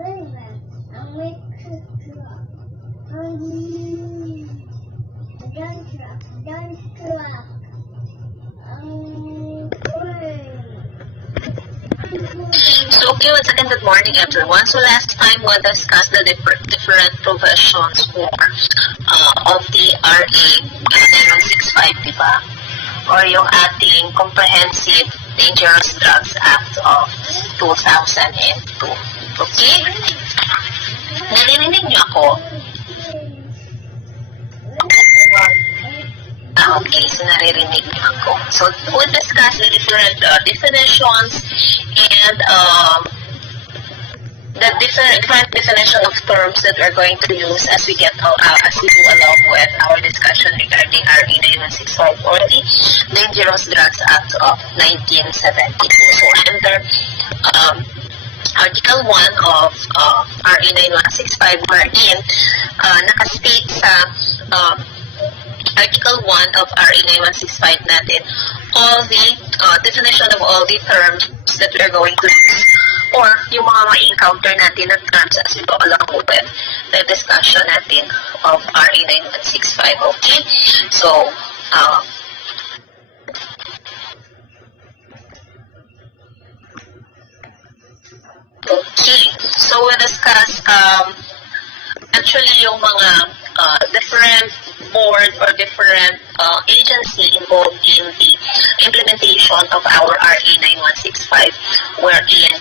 very well. I'll make a truck. Dump truck. So, okay, once again, good morning, everyone. So, last time we discussed the different professions of the RA 9165, diba? Or yung ating Comprehensive Dangerous Drugs Act of 2002. Okay? Naririnig niyo ako? Okay, so naririnig niyo ako. So, we'll discuss the different definitions and the different definition of terms that we're going to use as we go along with our discussion regarding RA 9165 or the Dangerous Drugs Act of 1972. So, under Article 1 of RA 9165 wherein nakastate sa Article 1 of RA 9165 natin all the definition of all the terms that we're going to use or yung mga ma-encounter natin na terms as we go along with the discussion natin of RA 9165. Okay? So, okay. So, we'll discuss actually yung mga different board or different agency involved in the implementation of our RA 9165 wherein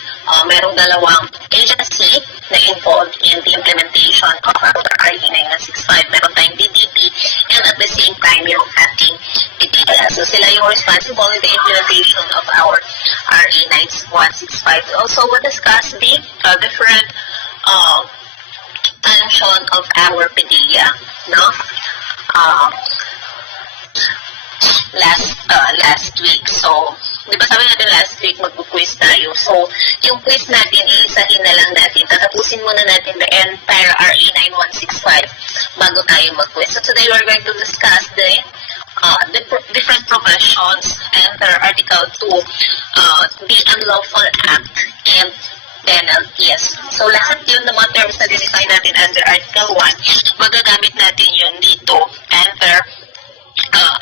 merong dalawang agency na involved in the implementation of our RA 9165. Meron tayong DDP and at the same time yung ating PDEA. So sila yung responsible in the implementation of our RA 9165. Also, we'll discuss the different function of our PDEA, no? Last week. So, di ba sabi natin last week mag-quiz tayo. So, yung quiz natin, iisahin na lang natin. Tatapusin muna natin the entire RA 9165 bago tayo mag-quiz. So, today we're going to discuss the different professions under Article 2, the Unlawful Act, and penalties. So, lahat yun ng mga terms na dinify natin under Article 1, magagamit natin yun dito under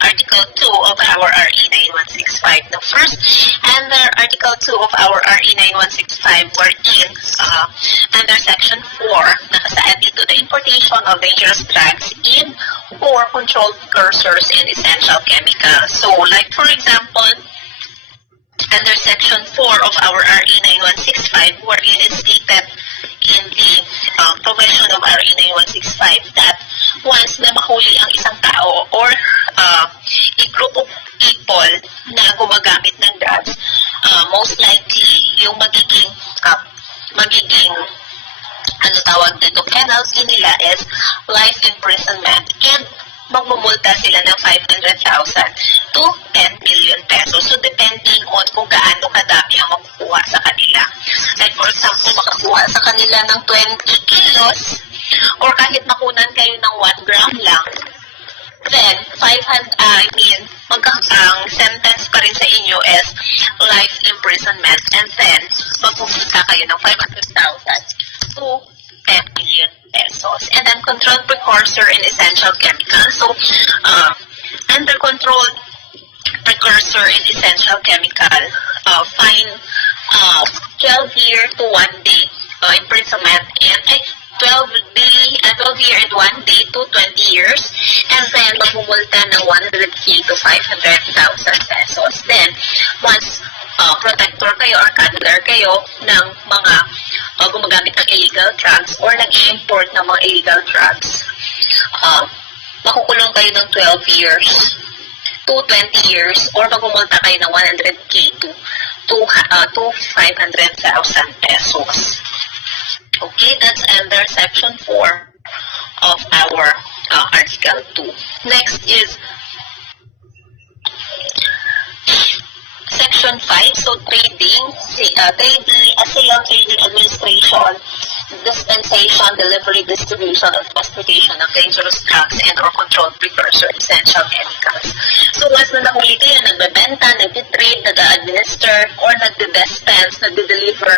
Article 2 of our RA 9165. The first, under Article 2 of our RA 9165, wherein under Section 4, nakasaad dito the importation of dangerous drugs in or controlled precursors and essential chemicals. So, like for example, under Section 4 of our RA 9165, wherein is stated in the provision of RA 9165 that once na mahuli ang isang tao or a group of people na gumagamit ng drugs, most likely yung magiging ano tawag dito, penalty nila is life imprisonment and magmumulta sila ng 500,000 to 10 million pesos. So, depending on kung gaano kadami ang makukuha sa kanila. Like, for example, makakuha sa kanila ng 20 kilos or kahit makunan kayo ng 1 gram lang, then, ang sentence pa rin sa inyo is life imprisonment and then, magmumulta kayo ng 500,000 to 10 million pesos. And then, controlled precursor and essential chemicals. So, under controlled precursor and essential chemical, fine 12 year to 1 day imprisonment and 12 year and 1 day to 20 years. And then, magmumulta ng 100K to 500,000 pesos. Then, once protector kayo or handler kayo ng mga gumagamit ng illegal drugs or nag-import ng mga illegal drugs, makukulong kayo ng 12 years to 20 years or magmumulta kayo ng 100K to 500,000 pesos. Okay, that's under Section 4 of our Article 2. Next is Section 5, so trading, sale, trading, administration, dispensation, delivery, distribution, or transportation of dangerous drugs and or controlled precursor essential chemicals. So once na nahuli kayo, nagbebenta, nagtitrade, nag-administer, or nagdi-dispense, nagdi-deliver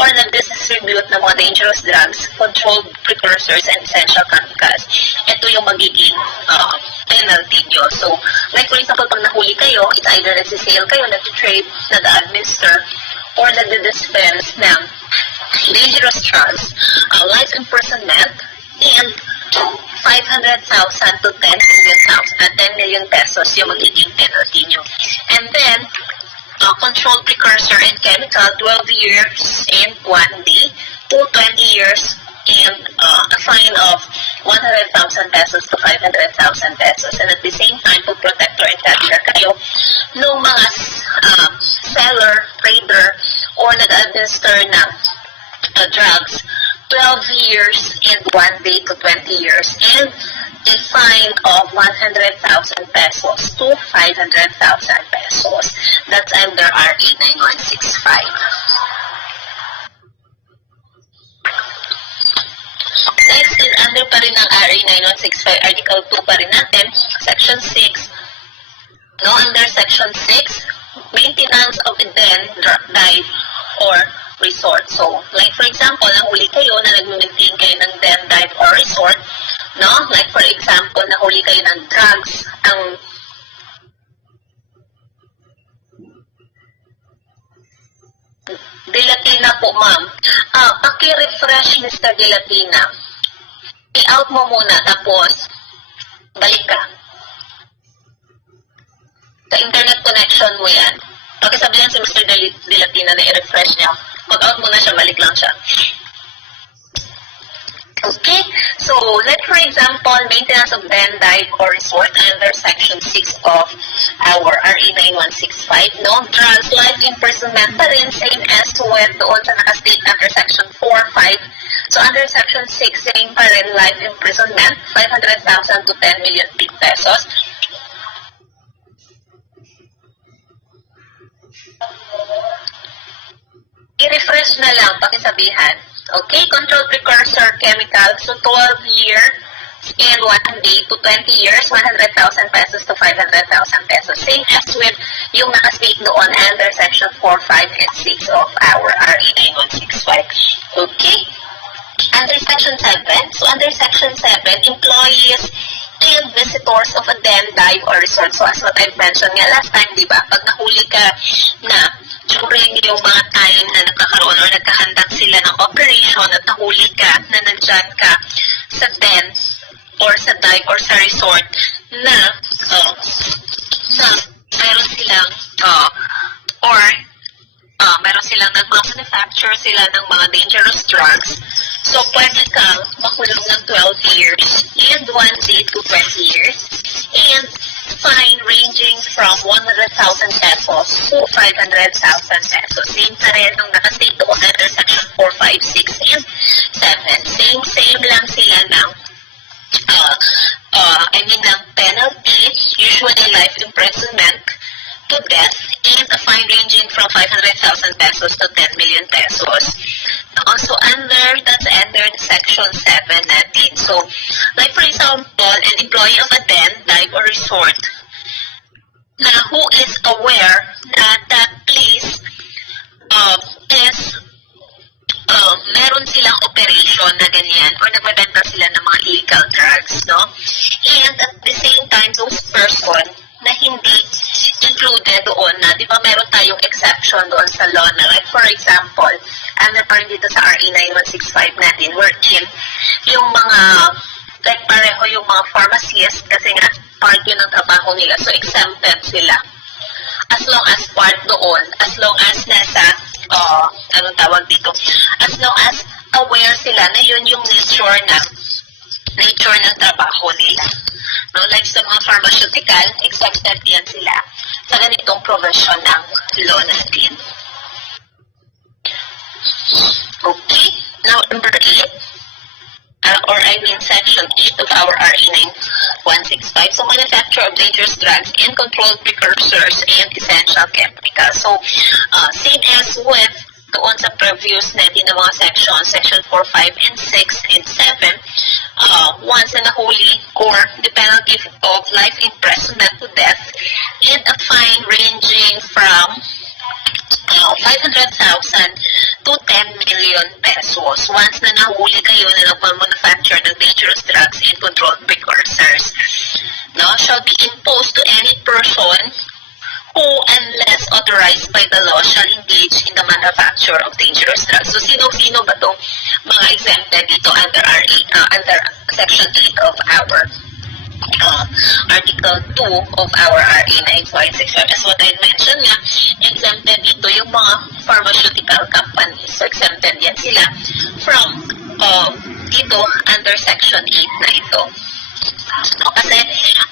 or nag-distribute ng mga dangerous drugs, controlled precursors, and essential chemicals. Ito yung magiging penalty nyo. So, like for example, pag nahuli kayo, it's either nagsisale kayo, nag-trade, nag-administer, or nag-dispense ng dangerous drugs, life imprisonment, and 500,000 to 10 million pesos yung magiging penalty nyo. And then, controlled precursor and chemical, 12 years and 1 day to 20 years and a fine of 100,000 pesos to 500,000 pesos. And at the same time, pag protector and catcher kayo, nung mga seller, trader, or nag-administer ng drugs, 12 years and 1 day to 20 years, and a fine of 100,000 pesos to 500,000 pesos. That's under RA 9165. Next is under pa rin ng RA 9165, Article 2 pa rin natin, Section 6. No, under Section 6, maintenance of a den, dive, or resort. So, like for example, nahuli kayo na nag-maintain kayo ng den, dive, or resort, no? Like for example, nahuli kayo ng drugs, ang Dilatina po, ma'am. Paki-refresh, Mr. Dilatina. I-out mo muna, tapos balik ka. Sa internet connection mo yan. Pakisabihan si Mr. Dilatina na i-refresh niya. Mag-out muna siya, balik lang siya. Okay, so let for example, maintenance of den, dive, or resort under Section 6 of our RA 9165, no? Drugs, life imprisonment pa rin, same as with doon sa naka-state under Section 4, 5. So under Section 6, same pa rin, life imprisonment, 500,000 to 10 million pesos. I-refresh na lang, pakisabihan. Okay, controlled precursor chemical, so 12 years and 1 day to 20 years, 100,000 pesos to 500,000 pesos. Same as with yung naka-state doon under Section 4, 5, and 6 of our RA 9165. Okay? Under Section 7, so under Section 7, employees and visitors of a den, dive, or resort. So as what I've mentioned nga last time, di ba? Pag nahuli ka na during yung mga time na nakakaroon or nagkahandak sila ng operation at nahuli ka na nandyan ka sa den or sa dive or sa resort na meron silang meron silang nag-manufacture sila ng mga dangerous drugs. So, pwede kang makulong ng 12 years and 1 day to 20 years and fine ranging from 100,000 pesos to 500,000 pesos. Same pa rin ang nakastate doon under Section 4, 5, 6, and 7. Same lang sila ng ng penalty, usually life imprisonment to death, and a fine ranging from 500,000 pesos to 10 million pesos. Also that's under Section 7 natin. So, like for example, an employee of a den, dive, or resort na who is aware na that place is meron silang operation na ganyan or nagbebenta sila ng mga illegal drugs, no? And at the same time, those person na hindi included doon na, di ba meron tayong exception doon sa law na, like for example, ano pa rin dito sa RA 9165 natin, wherein yung mga, like pareho yung mga pharmacists, kasi nga part yun ng trabaho nila, so exempted sila. As long as part doon, as long as nasa, anong tawag dito, as long as aware sila na yun yung nature ng trabaho nila. No, like sa mga pharmaceutical, exempted yan sila sa ganitong provision ng law natin. Okay, now number 8, Section 8 of our RA 9165. So, manufacture of dangerous drugs and controlled precursors and essential chemicals. So, same as with doon sa previous natin na mga section 4, 5, and 6, and 7, once na nahuli or the penalty of life imprisonment to death and a fine ranging from 500,000 to 10 million pesos once na nahuli kayo na nagmamanufacture ng dangerous drugs and controlled precursors. No, shall be imposed to any person who, unless authorized by the law, shall engage in the manufacture of dangerous drugs. So, sino-sino ba itong mga exempted dito under under Section 8 of our Article 2 of our RA 9565? As what I mentioned nga, exempted dito yung mga pharmaceutical companies. So, exempted yan sila from dito under Section 8 na ito. Kasi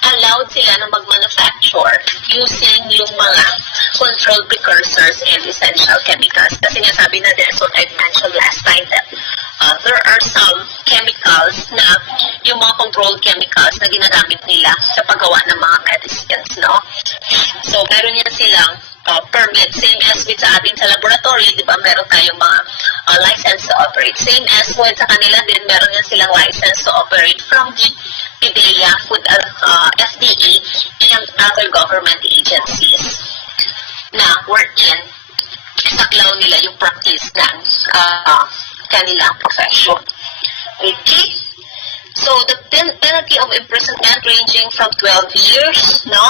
allowed sila na mag-manufacture using yung mga controlled precursors and essential chemicals. Kasi nga sabi na din, so I mentioned last time that there are some chemicals na yung mga controlled chemicals na ginagamit nila sa paggawa ng mga medicines, no? So, meron yan silang permit. Same as with sa ating sa laboratory, di ba, meron tayong mga license to operate. Same as with sa kanila din, meron yan silang license to operate from the PDEA, FDA, and other government agencies na wherein saklaw nila yung practice ng kanilang profession. Okay? So, the penalty of imprisonment ranging from 12 years, no?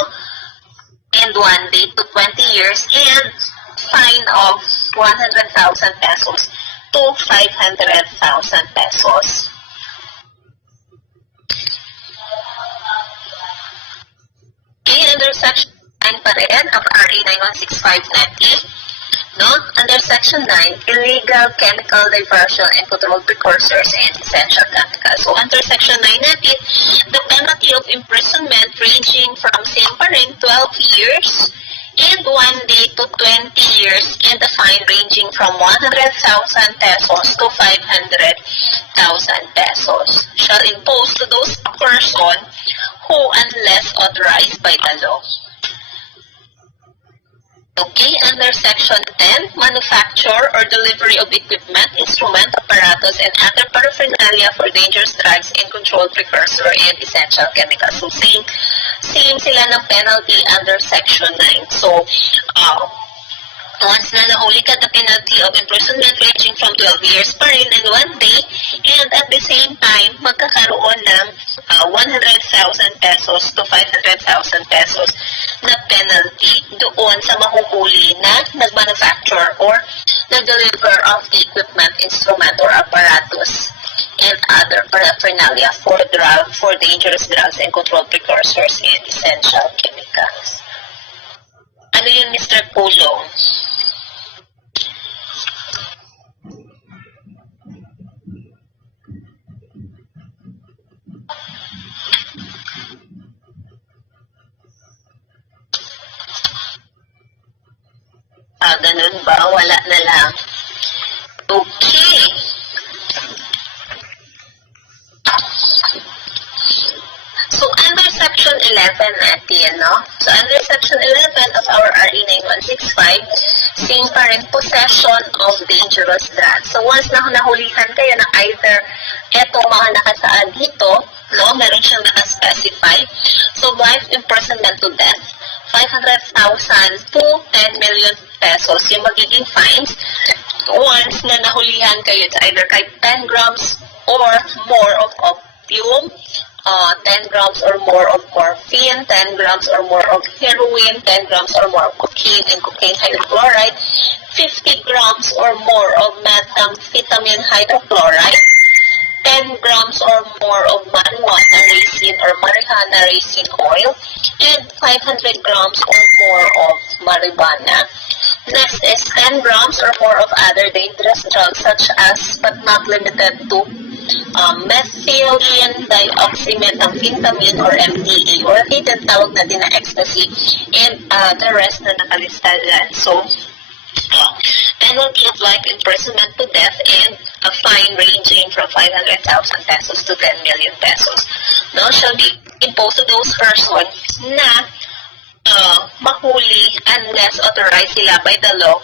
And 1 day to 20 years, and fine of 100,000 pesos to 500,000 pesos. Okay, under Section 9 pa rin of RA 916590, no? Under Section 9, illegal chemical diversion and controlled precursors and essential chemicals. So, under Section 9 natin, the penalty of imprisonment ranging from same pa rin 12 years and 1 day to 20 years, and the fine ranging from 100,000 pesos to 500,000 pesos shall impose to those person who, unless authorized by the law. Okay, under Section 10, manufacture or delivery of equipment, instrument, apparatus, and other paraphernalia for dangerous drugs and controlled precursor and essential chemicals. So, same sila ng penalty under Section 9. So, once na nahuli ka, the penalty of imprisonment ranging from 12 years pa rin and 1 day, and at the same time, magkakaroon ng 100,000 pesos to 500,000 pesos na penalty doon sa mahuhuli na nag-manufacture or nag-deliver of the equipment, instrument, or apparatus and other paraphernalia for dangerous drugs and controlled precursors and essential chemicals. Ano yun, Mr. Pulong? Ganun ba? Wala na lang. Okay. So, under Section 11 natin, no? So, under Section 11 of our RA 9165, same pa rin, possession of dangerous drugs. So, once na nahulihan kayo ng either etong mga nakasaad dito, no? Meron siyang nakaspecify. So, life imprisonment to death, 500,000 to 10 million pesos yung magiging fines once na nahulihan kayo either kay 10 grams or more of opium, 10 grams or more of morphine, 10 grams or more of heroin, 10 grams or more of cocaine and cocaine hydrochloride, 50 grams or more of methamphetamine hydrochloride, 10 grams or more of marijuana resin or marijuana resin oil, and 500 grams or more of marijuana. Next is 10 grams or more of other dangerous drugs such as, but not limited to, methylene dioxymethamphetamine or MDA, or tinatawag natin na ecstasy, and the rest na nakalista dyan. So, penalty of life imprisonment to death and a fine ranging from 500,000 pesos to 10 million pesos. Now, shall be imposed to those persons na mahuli unless authorized sila by the law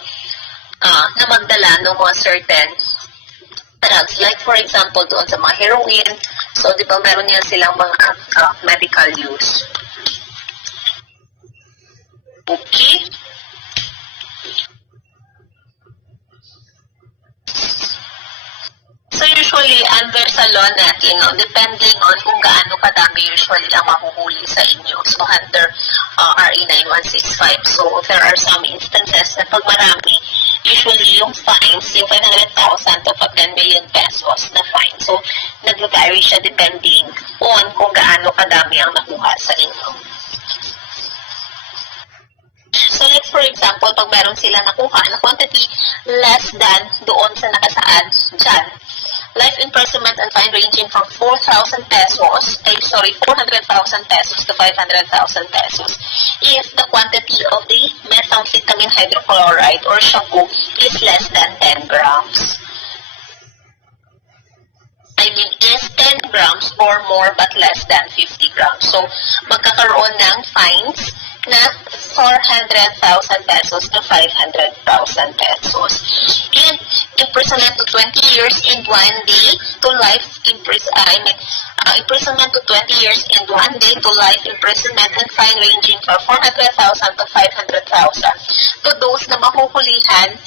na magdala ng mga certain drugs. Like for example, doon sa mga heroin, so di ba meron yan silang mga medical use. Okay? usually, under sa law natin, no, depending on kung gaano kadami usually ang mahuhuli sa inyo. So, under RA 9165. So, there are some instances na pag marami, usually yung fines, yung 500,000 to 10 million pesos na fine. So, nag-vary siya depending on kung gaano kadami ang nakuha sa inyo. So, like for example, pag meron sila nakuha na quantity less than doon sa nakasaad dyan, life imprisonment and fine ranging from 400,000 pesos to 500,000 pesos if the quantity of the methamphetamine hydrochloride or shabu is less than 10 grams. I mean, is 10 grams or more but less than 50 grams. So, magkakaroon ng fines na 400,000 pesos to 500,000 pesos. And imprisonment to 20 years and 1 day to life imprisonment to 20 years and 1 day to life imprisonment and fine ranging from 400,000 to 500,000 to those na mahuhulihan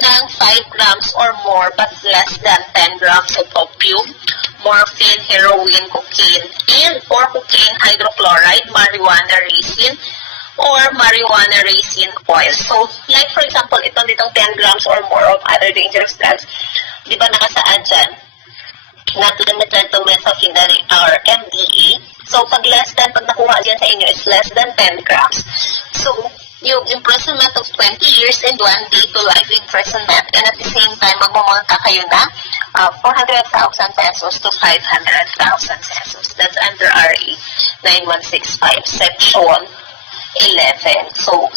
ng 5 grams or more but less than 10 grams of opium, morphine, heroin, cocaine, or cocaine hydrochloride, marijuana resin, or marijuana resin oil. So, like for example, itong 10 grams or more of other dangerous drugs, di ba nakasaad dyan? Not limited to methylphenidate or MDA. So, pag nakuha dyan sa inyo is less than 10 grams. So, yung imprisonment of 20 years and 1 day to life imprisonment, and at the same time, magmumulta kayo na 400,000 pesos to 500,000 pesos. That's under RA 9165, Section 11. So,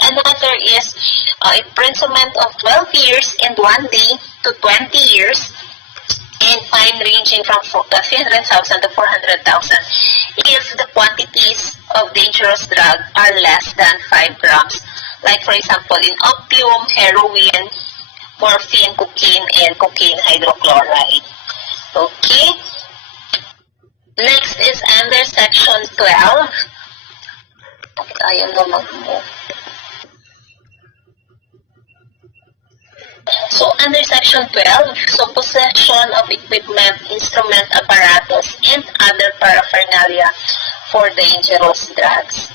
another is imprisonment of 12 years and 1 day to 20 years and fine ranging from 300,000 to 400,000 if the quantities of dangerous drug are less than 5 grams. Like for example, in opium, heroin, morphine, cocaine, and cocaine hydrochloride. Okay? Next is under Section 12. Ayaw na mag-move. So, under Section 12, so possession of equipment, instrument, apparatus, and other paraphernalia for dangerous drugs.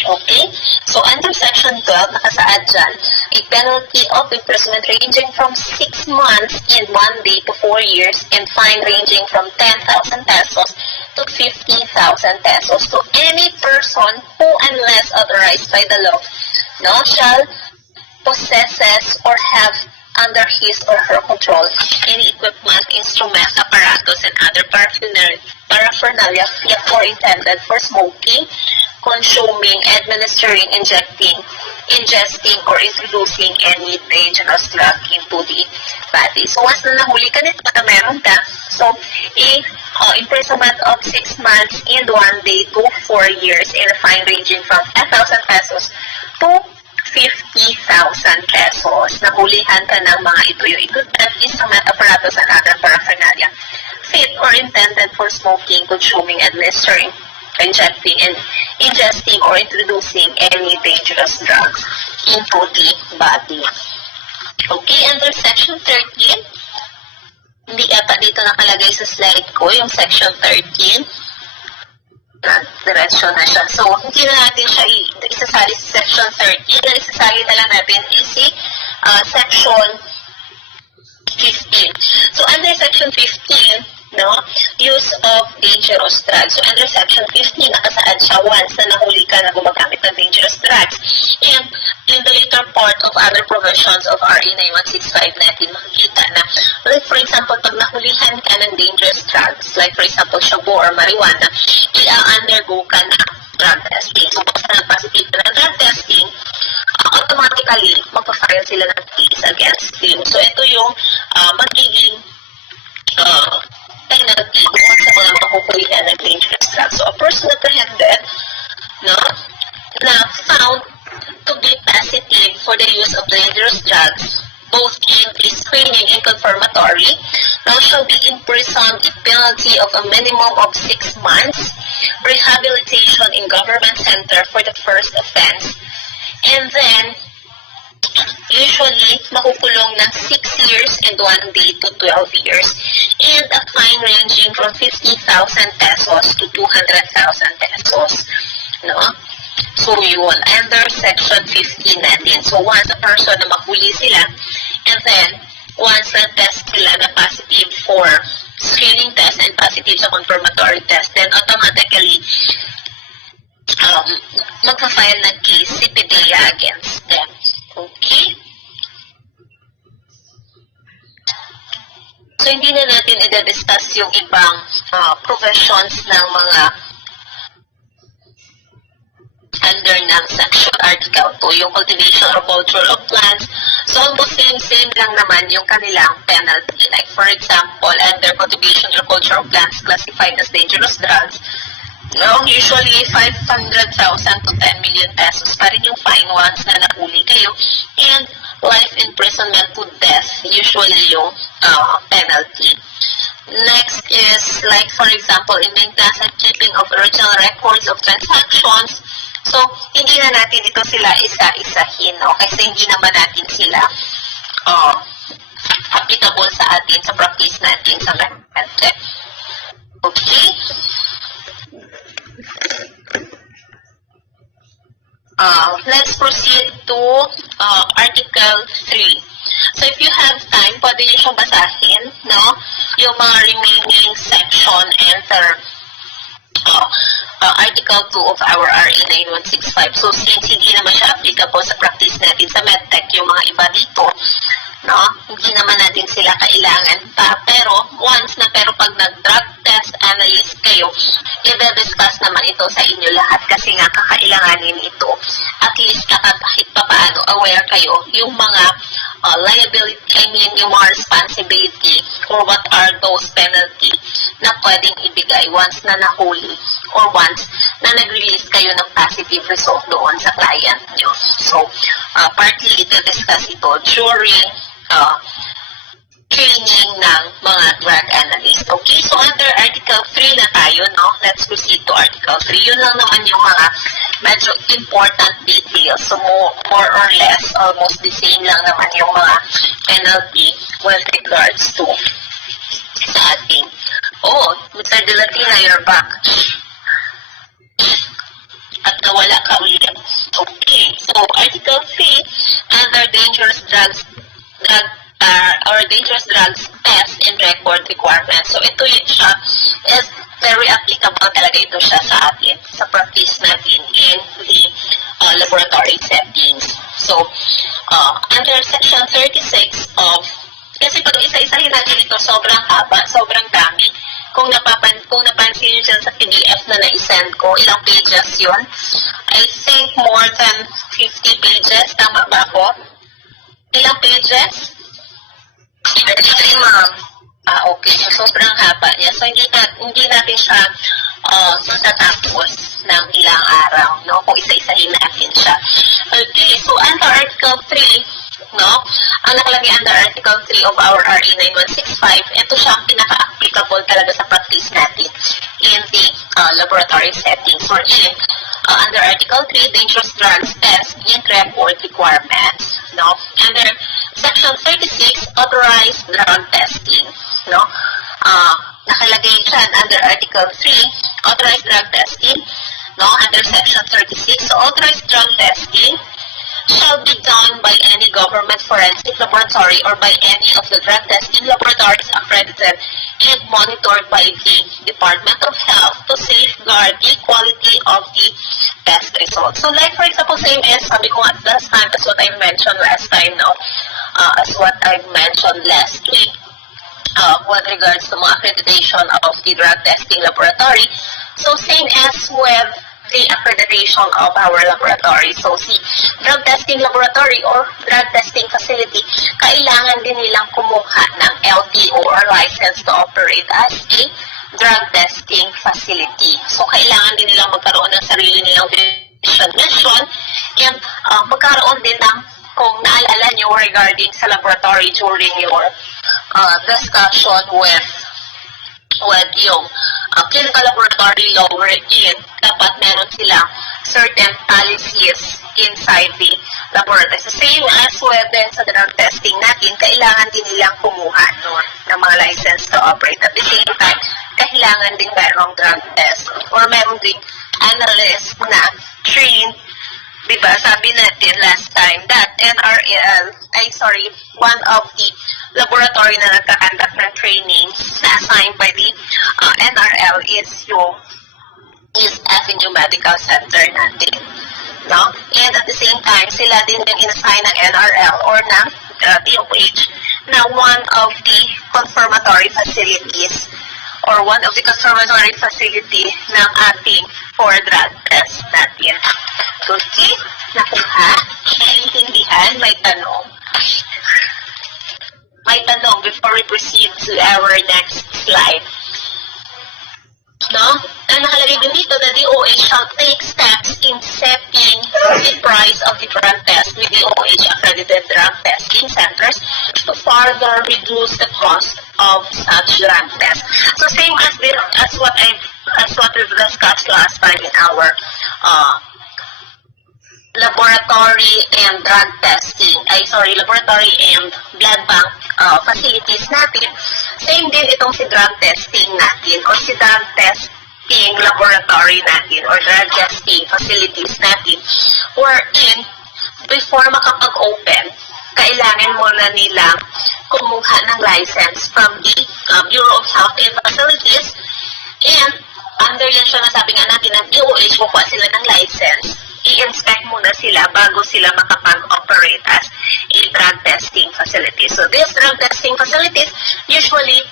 Okay? So, under Section 12, nakasaad dyan, a penalty of imprisonment ranging from 6 months and 1 day to 4 years and fine ranging from 10,000 pesos to 50,000 pesos to any person who, unless authorized by the law, shall possesses or have under his or her control any equipment, instrument, apparatus, and other paraphernalia fit or intended for smoking, consuming, administering, ingesting, or introducing any dangerous drug into the body. So, once na nahuli ka nito na meron ka, so, imprisonment of 6 months and 1 day to 4 years and a fine ranging from 10,000 pesos to 50,000 pesos. Nahulihan ka ng mga ito yung equipment, instrument, apparatus, and other paraphernalia fit or intended for smoking, consuming, administering, injecting, and ingesting or introducing any dangerous drugs into the body. Okay, under Section 13, hindi ata dito nakalagay sa slide ko yung Section 13. Diretso na siya. So, hindi na natin siya isasali sa Section 13. Dahil isasali na lang natin is si Section 15. So, under Section 15, use of dangerous drugs. So, under Section 15, nakasaad siya once na nahuli ka na gumagamit ng dangerous drugs. And in the later part of other provisions of RA 9165 natin, makikita na, like for example, pag nahulihan ka ng dangerous drugs, like for example, shabu or marijuana, i-undergo ka na drug testing. So, basta nag-positive ka ng drug testing, automatically, magpa-file sila ng case against you. So, ito yung magiging penalty doon sa mga makukulihan ng dangerous drugs. So, a person apprehended na found to be positive for the use of dangerous drugs, both in screening and confirmatory, now shall be imprisoned a penalty of a minimum of 6 months, rehabilitation in government center for the first offense, and then usually makukulong ng 6 years and 1 day to 12 years. And ranging from 50,000 pesos to 200,000 pesos. No? So, yun, under Section 15 natin. So, once a person na mahuli sila, and then, once na-test sila na positive for screening test and positive sa confirmatory test, then automatically, magpa-file ng case si PDEA against them. Okay? So, hindi na natin i-discuss yung ibang professions ng mga under ng section article 2, yung cultivation or culture of plants. So, almost same lang naman yung kanilang penalty. Like, for example, under cultivation or culture of plants classified as dangerous drugs, no, usually 500,000 to 10 million pesos pa rin yung fine once na nahuli kayo, and life imprisonment to death, usually yung penalty. Next is, like, for example, in maintenance and keeping of original records of transactions. So, hindi na natin ito sila isa-isahin, no? Kasi hindi naman natin sila applicable sa atin, sa practice natin sa medtech. Okay? Let's proceed to Article 3. So, if you have time, pwede nyo siyang basahin, no? Yung mga remaining section and Article 2 of our RA 9165. So, since hindi naman siya applicable sa practice natin sa medtech, yung mga iba dito, no? Hindi naman natin sila kailangan pa. Pero, pag nag-drug test analyst kayo, i-discuss naman ito sa inyo lahat kasi nga kakailanganin ito. At least kahit pa paano aware kayo yung mga liability, yung mga responsibility or what are those penalty na pwedeng ibigay once na nahuli or once na nag-release kayo ng positive result doon sa client nyo. So, partly i-discuss ito during training ng mga drug analyst. Okay, so under Article 3 na tayo, no? Let's proceed to Article 3. Yun lang naman yung mga medyo important details. So, more or less, almost the same lang naman yung mga penalty with regards to sa ating. Oh, Mr. De Latina, you're back. At nawala ka ulit. Okay, so Article 3, under dangerous drugs, dangerous drugs test and record requirements. So, ito yun siya is very applicable talaga ito siya sa atin, sa practice natin in the laboratory settings. So, under Section 36 of, kasi pag isa-isahin natin ito, sobrang haba, sobrang dami. Kung napansin nyo dyan sa PDF na na-send ko, ilang pages yun? I think more than 50 pages. Tama ba ako? Ilang pages? 33, ma'am. Okay. So, sobrang haba niya. So, hindi natin siya matatapos ng ilang araw, no? Kung isa-isahin natin siya. Okay. So, under Article 3, no? Ang nakalagay under Article 3 of our RA 9165, ito siya ang pinaka-applicable talaga sa practice natin in the laboratory settings. So, under Article 3, dangerous drugs test and record requirements, no? Under Section 36, authorized drug testing, no? Nakalagay dyan under Article 3, authorized drug testing, no? Under Section 36, so authorized drug testing shall be done by any government forensic laboratory or by any of the drug testing laboratories accredited and monitored by the Department of Health to safeguard the quality of the test results. So, like for example, same as sabi ko at last time, as what I mentioned last time, no? As what I mentioned last week, with regards to mga accreditation of the drug testing laboratory. So, same as with the accreditation of our laboratory. So, si drug testing laboratory or drug testing facility, kailangan din nilang kumuha ng LTO or license to operate as a drug testing facility. So, kailangan din nilang magkaroon ng sarili nilang mission and magkaroon din ng, kung naalala nyo regarding sa laboratory during your discussion with yung clinical laboratory law wherein dapat meron silang certain policies inside the laboratory. So, same as well din sa drug testing natin, kailangan din nilang kumuha ng mga license to operate. At the same time, kailangan din merong drug test or merong din analyst na trained. Diba, sabi natin last time that one of the laboratory na nagkakandak ng trainings na assigned by the NRL is Avenue Medical Center natin. No? And at the same time, sila din yung inassign ng NRL or ng DOH na one of the confirmatory facilities or one of the confirmatory facility ng ating for drug test natin. Okay? Nakuha? Naintindihan? May tanong? May tanong before we proceed to our next slide. No? Ang nakalagay din dito na DOH shall take steps in setting the price of the drug test with DOH accredited drug testing centers to further reduce the cost of such drug tests. So same as what we've discussed last time in our laboratory and laboratory and blood bank facilities natin. Same din itong si drug testing natin or si drug testing laboratory natin or drug testing facilities natin wherein before makapag-open, kailangan muna nilang kumuha ng license from the Bureau of Health and Facilities and under yan siya nasabi nga natin ng DOH, kukuha sila ng license, i-inspect muna sila bago sila makapag-operate as a drug testing facility. So, these drug testing facilities, usually,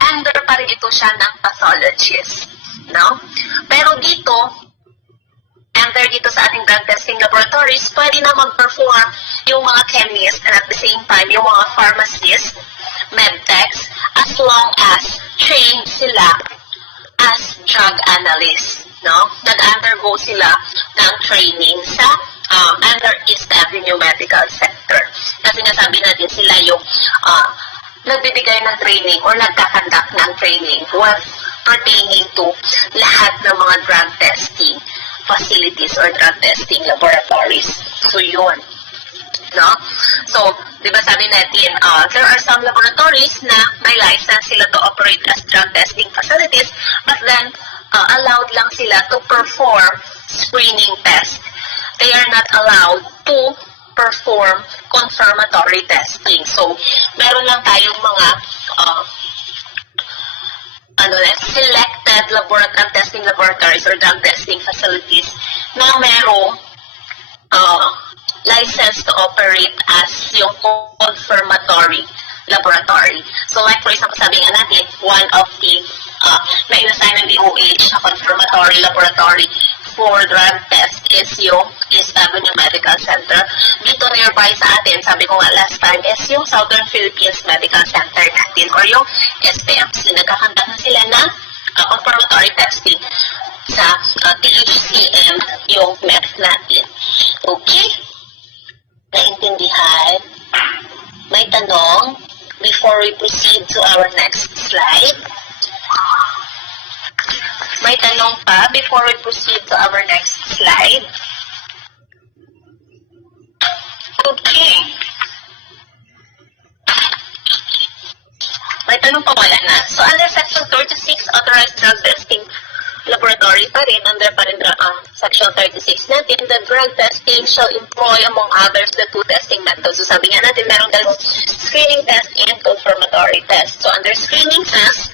under pa rin ito siya ng pathologist. No? Pero dito, under dito sa ating drug testing laboratories, pwede na mag-perform yung mga chemists and at the same time, yung mga pharmacists, medtechs, as long as trained sila as drug analysts. No? Nag-undergo sila ng training sa under East Avenue Medical Center. Kasi nasabi natin sila yung nagbibigay ng training or nagkakandak ng training pertaining to lahat ng mga drug testing facilities or drug testing laboratories. So, yun. No? So, di ba sabi natin, there are some laboratories na may license sila to operate as drug testing facilities, but then, allowed lang sila to perform screening tests. They are not allowed to perform confirmatory testing. So, meron lang tayong mga selected testing laboratories or drug testing facilities na merong license to operate as yung confirmatory laboratory. So, like for example, sabi nga natin, one of the na inassign ng DOH na confirmatory laboratory for drug test is yung East Avenue Medical Center. Dito nearby sa atin, sabi ko nga last time, is yung Southern Philippines Medical Center natin or yung SPMC. Nagkakandak na sila ng confirmatory testing sa THC and yung meth natin. Okay? Naintindihan? May tanong before we proceed to our next slide? May tanong pa before we proceed to our next slide? Okay. May tanong pa wala na. So, under Section 36, authorized drug testing laboratory pa rin, under pa rin Section 36 natin, the drug testing shall employ among others the two testing methods. So, sabi nga natin, meron dalawang screening test and confirmatory test. So, under screening test,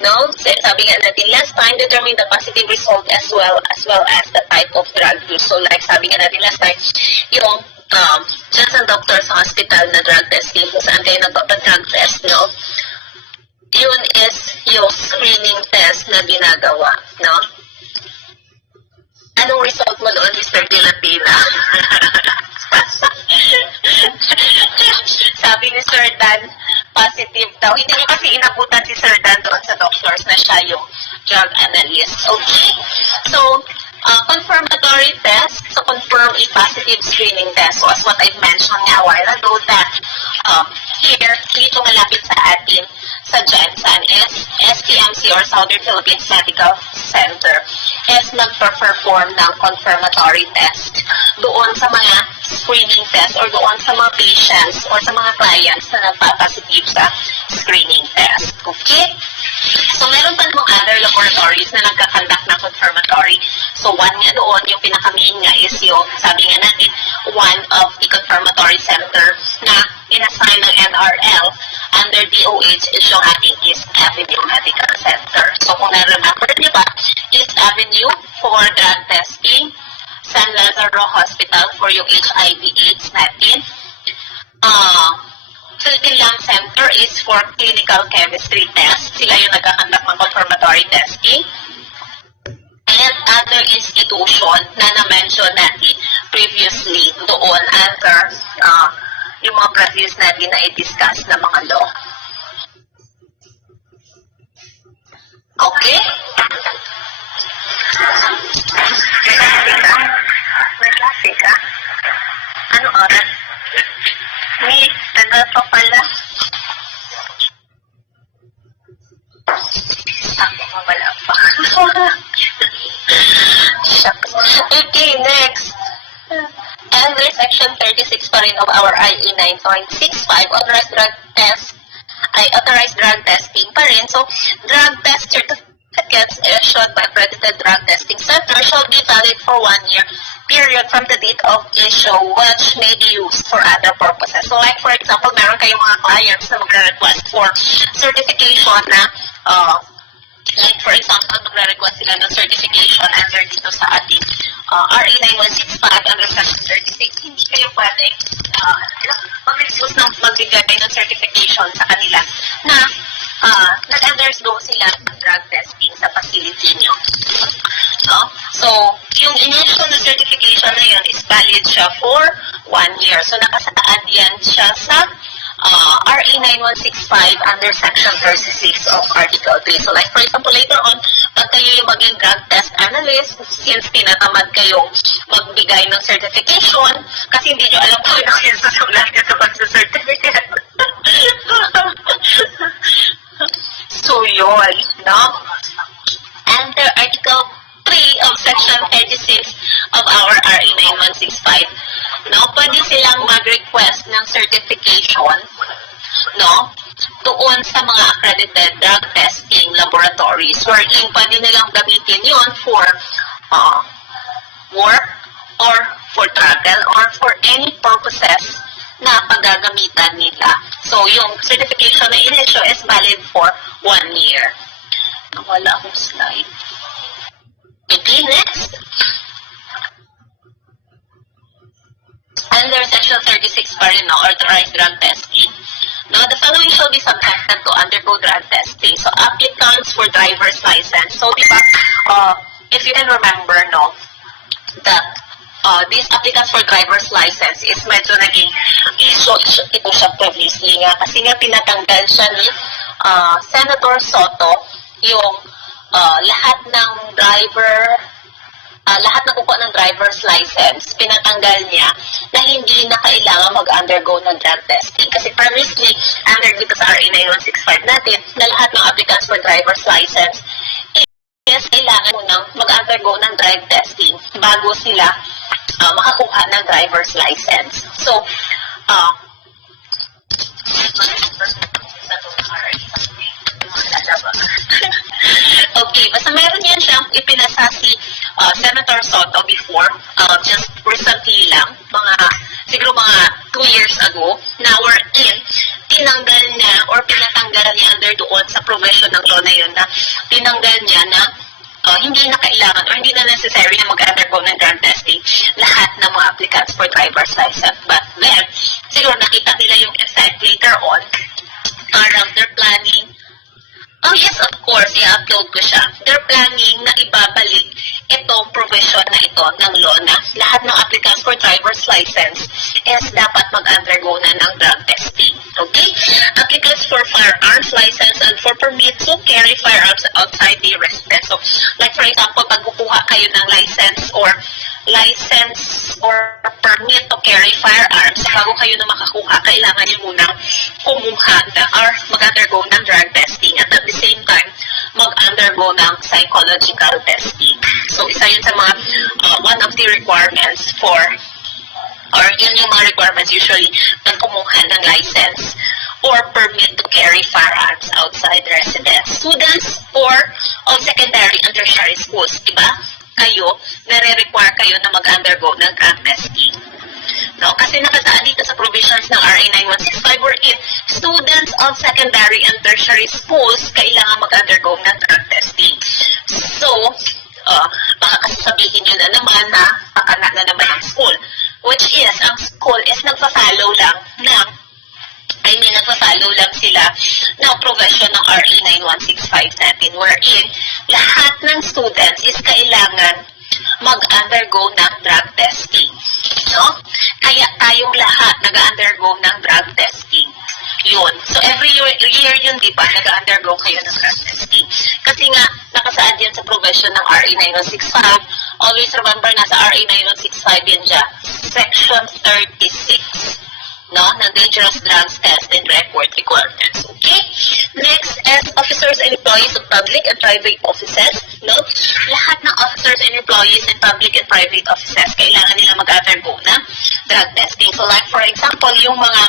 no, sabi nga natin last time, determine the positive result as well as the type of drug use. So, like sabi nga natin last time, yung dyan sa doctor sa hospital na drug testing, kung saan kayo nagpapag-drug test, no, yun is yung screening test na ginagawa, no? Anong result mo doon, Mr. Dilapina? Sabi ni Sir Dan, positive daw. Hindi niya kasi inabutan si Sir Dan doon sa doctors na siya yung drug analyst. Okay? So, confirmatory test to confirm a positive screening test. So, as what I mentioned a while ago, that here, dito malapit sa atin, sa Jensen is SPMC or Southern Philippines Medical Center. is nagpa-perform ng confirmatory test doon sa mga screening test or doon sa mga patients or sa mga clients na nagpapositive sa screening test. Okay? So, meron pa namang other laboratories na nagkakandak ng confirmatory. So, one nga doon, yung pinaka-main nga is yung, sabi nga natin, one of the confirmatory center na inassign ng NRL under DOH is yung ating East Avenue Medical Center. So, kung na-remember niyo ba, East Avenue for drug testing, San Lazaro Hospital for yung HIV/AIDS natin, Philippine Lung Center is for clinical chemistry test. Sila yung nagkakandak ng confirmatory testing. And other institution na na-mention natin previously doon under yung mga practice natin na i-discuss na mga law. Okay? May klase ka? Ano oras? May tagal pa pala. Sabi mo wala pa. Shucks. Okay, next. Under Section 36 pa rin of our IA 9.65, authorized drug test, authorized drug testing pa rin. So, drug test certificates issued by accredited drug testing center shall be valid for 1 year period from the date of issue, which may be used for other purposes. So, like for example, meron kayong mga clients na magre-request for certification na, like for example, magre-request sila ng certification under dito sa ating RA 9165 under Section 36. Hindi kayo pwedeng mag-refuse ng magbigay ng certification sa kanila na nag-undergo sila ng drug testing sa facility nyo. No? So, yung initial na certification na yun is valid siya for 1 year. So, nakasaad yan siya sa RA 9165 under Section 36 of Article 3. So, like for example, later on, pag kayo yung maging drug test analyst, since tinatamad kayong magbigay ng certification, kasi hindi nyo alam kung ano yung susulat nyo sa certificate. So, yun, no? Under Article 3 of Section 36 of our RA 9165, no? Pwede silang mag-request ng certification, no? Doon sa mga accredited drug testing laboratories wherein pwede nilang gamitin yun for work or for travel or for any purposes na paggagamitan nila. So, yung certification na in-issue is valid for 1 year. Wala akong slide. Okay, next. Under Section 36 pa rin, no, authorized drug testing. No, the following shall be subjected to undergo drug testing. So, applicants for driver's license. So, di ba, if you can remember, no, that these applicants for driver's license is medyo naging issue ito siya previously nga. Kasi nga pinatanggal siya ni Senator Soto yung lahat ng driver, lahat ng kukuha ng driver's license, pinatanggal niya na hindi na kailangan mag-undergo ng drug testing. Kasi previously, under dito sa RA 9165 natin, na lahat ng applicants for driver's license is kailangan munang mag-undergo ng drug testing bago sila makakuha ng driver's license. So, okay, basta meron yan siyang ipinasa si Senator Soto before, just recently lang, siguro mga 2 years ago, na wherein tinanggal niya or pinatanggal niya under doon sa provision ng law na yun na tinanggal niya na hindi na kailangan or hindi na necessary na mag-undergo ng drug testing lahat ng mga applicants for driver's license. But then, siguro nakita nila yung effect later on. They're planning, oh yes, of course, i-upload ko siya. They're planning na ibabalik itong provision na ito ng law na lahat ng applicants for driver's license is dapat mag-undergo na ng drug testing. Okay? Applicants for firearms license and for permit to carry firearms outside the residence. So, like for example, pag kukuha kayo ng license or permit to carry firearms, bago kayo na makakuha, kailangan nyo munang kumuha or mag-undergo ng drug testing at at the same time, mag-undergo ng psychological testing. So, isa yun sa mga one of the requirements for, or yun yung mga requirements usually pag kumuha ng license or permit to carry firearms outside residence. Students for all secondary and tertiary schools, diba? Kayo, nare-require kayo na mag-undergo ng drug testing. No, kasi nakataan dito sa provisions ng RA 9165 wherein students of secondary and tertiary schools kailangan mag-undergo ng drug testing. So, baka kasi sabihin nyo na naman na pakana na naman ang school. Which is, ang school is nagpa-follow lang ng nagpa-follow lang sila ng provision ng RA 9165 natin wherein lahat ng students is kailangan mag-undergo ng drug testing. No? Kaya tayong lahat nag-undergo ng drug testing. Yun. So, every year yun, di ba, nag-undergo kayo ng drug testing. Kasi nga, nakasaad yan sa provision ng RA 9165. Always remember, nasa RA 9165 yan dyan. Section 36. No? Ng Dangerous Drugs Test and Record Requirements. Okay? Next is officers and employees of public and private offices. No? Lahat ng officers and employees in public and private offices, kailangan nila mag-undergo ng drug testing. So like for example, yung mga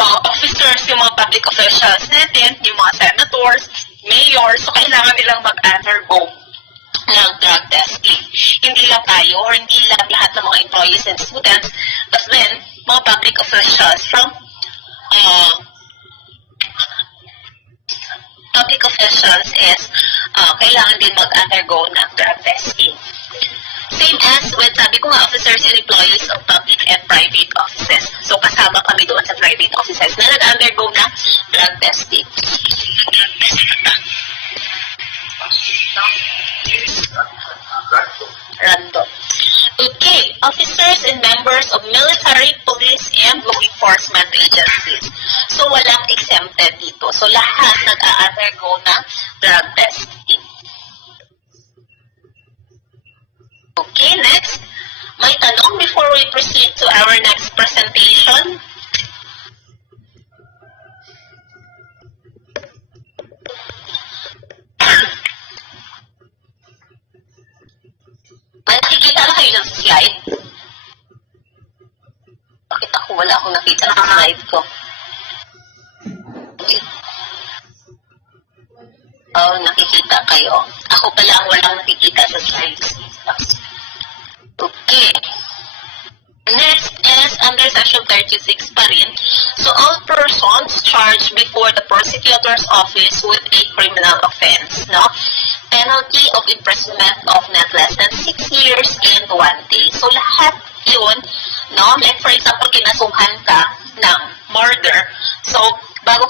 officers, yung mga public officials natin, yung mga senators, mayors, so kailangan nilang mag-undergo ng drug testing. Hindi lang tayo or hindi lang lahat ng mga employees and students, but then mga public officials from public officials is kailangan din mag-undergo ng drug testing. Same as with, sabi ko nga, officers and employees of public and private offices. So, kasama kami doon sa private offices na nag-undergo ng drug testing. Random. Okay, officers and members of military, police, and law enforcement agencies. So, walang exempted dito. So, lahat nag-undergo ng drug testing. Okay, next. May tanong before we proceed to our next presentation. Nakikita na kayo sa slide? Bakit ako wala akong nakita sa slide ko? Okay. Oh, nakikita kayo. Ako pala ang walang nakikita sa slides. Okay. Next is under section 36 pa rin. So, all persons charged before the prosecutor's office with a criminal offense, no? Penalty of imprisonment of not less than 6 years and 1 day. So, lahat yun, no? Like, for example, kinasuhan ka ng murder. So, bago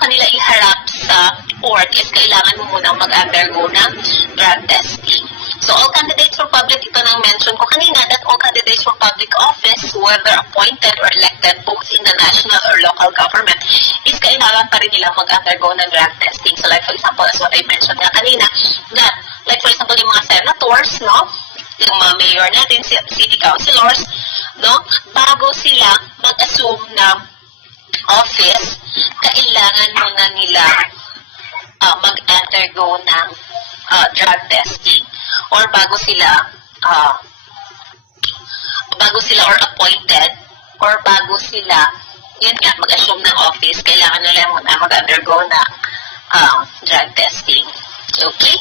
kanila iharap sa court is kailangan mo munang mag-undergo ng drug testing. So, all candidates for public, ito nang mention ko kanina, that all candidates for public office, whether appointed or elected both in the national or local government, is kailangan pa rin nilang mag-undergo ng drug testing. So, like for example, as what I mentioned nga kanina, that, like for example, yung mga senators, no? Yung mga mayor natin, city councilors, no? Bago sila mag-assume ng office, kailangan muna nila mag-undergo ng drug testing or bago sila or appointed or bago sila yun nga mag-assume ng office, kailangan nila muna mag-undergo ng drug testing. Okay?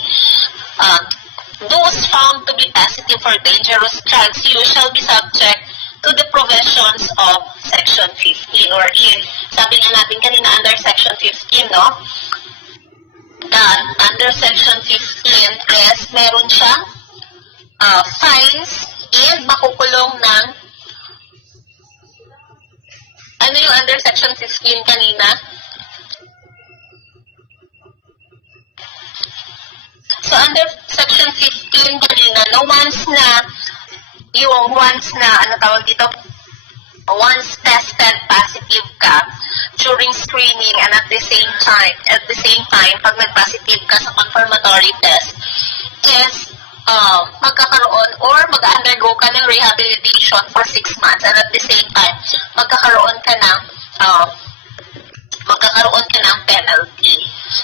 Those found to be positive for dangerous drugs, you shall be subject to the provisions of Section 15 or in, sabi nga natin kanina under Section 15, no? That under Section 15 is meron siyang fines and makukulong ng ano yung under Section 15 kanina? So under Section 15 kanina, no, once tested positive ka during screening and at the same time, pag nag-positive ka sa confirmatory test, is magkakaroon or mag-undergo ka ng rehabilitation for 6 months and at the same time, magkakaroon ka ng penalty